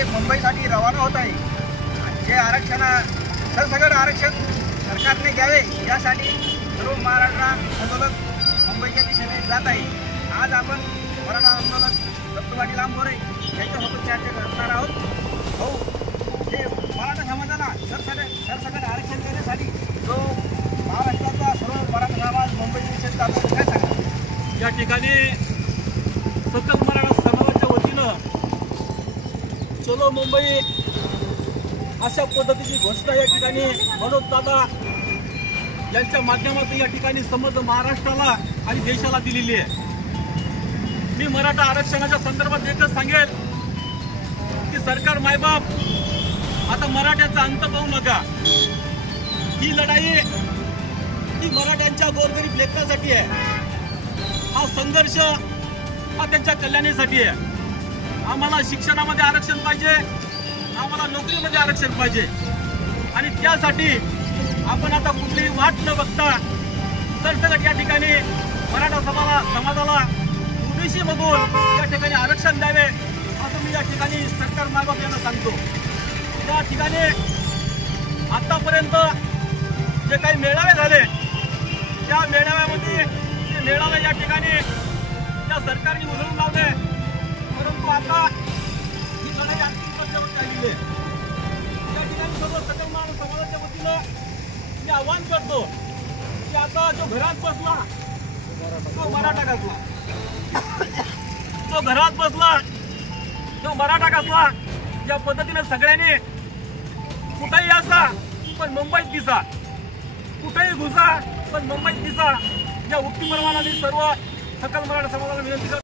जे मुंबईसाठी रवाना होत आहे, जे आरक्षण सरसकट आरक्षण सरकारने घ्यावे यासाठी सर्व मराठा आंदोलक मुंबईच्या दिशेने जात आहे। आज आपण मराठा आंदोलक दत्तवाडी लांबोरे यांच्यासोबत चर्चा करणार आहोत। हो, जे मराठा समाजाला सरसकट आरक्षण देण्यासाठी जो महाराष्ट्राचा सर्व मराठा समाज मुंबईच्या दिशेने जातो, काय सांगा? या ठिकाणी सकल मराठा समाजाच्या वतीनं चलो मुंबई अशा पद्धतीची घोषणा या ठिकाणी मनोज दादा यांच्या माध्यमातून या ठिकाणी समग्र महाराष्ट्राला आणि देशाला दिलेली आहे। मी मराठा आरक्षणाच्या संदर्भात एकच सांगेल की सरकार मायबाप आता मराठ्याचा अंत पाहू नका। ही लढाई ही मराठ्यांच्या गोरगरीब लेकरांसाठी आहे। हा संघर्ष हा त्यांच्या कल्याणासाठी आहे। आम्हाला शिक्षणामध्ये आरक्षण पाहिजे, आम्हाला नोकरीमध्ये आरक्षण पाहिजे आणि त्यासाठी आपण आता कुठलीही वाट न बघता सरसकट या ठिकाणी मराठा समाजाला ओबीसी बघून या ठिकाणी आरक्षण द्यावे असं मी या ठिकाणी सरकार मायबाप यांना सांगतो। त्या ठिकाणी आतापर्यंत जे काही मेळावे झाले त्या मेळाव्यामध्ये ते मेळावे या ठिकाणी त्या सरकारने उधळून लावले, परंतु आता ही लढाई अंतिम टप्प्यावर आलेली आहे। त्या ठिकाणी सर्व सकल मराठा समाजाच्या वतीनं मी आवाहन करतो की आता जो घरात बसला तो मराठा कसला, जो घरात बसला तो मराठा कसला, या पद्धतीने सगळ्यांनी कुठेही असा पण मुंबईत दिसा, कुठेही घुसा पण मुंबईत दिसा, या उक्तीप्रमाणे सर्व सकल मराठा समाजाला विनंती करतो।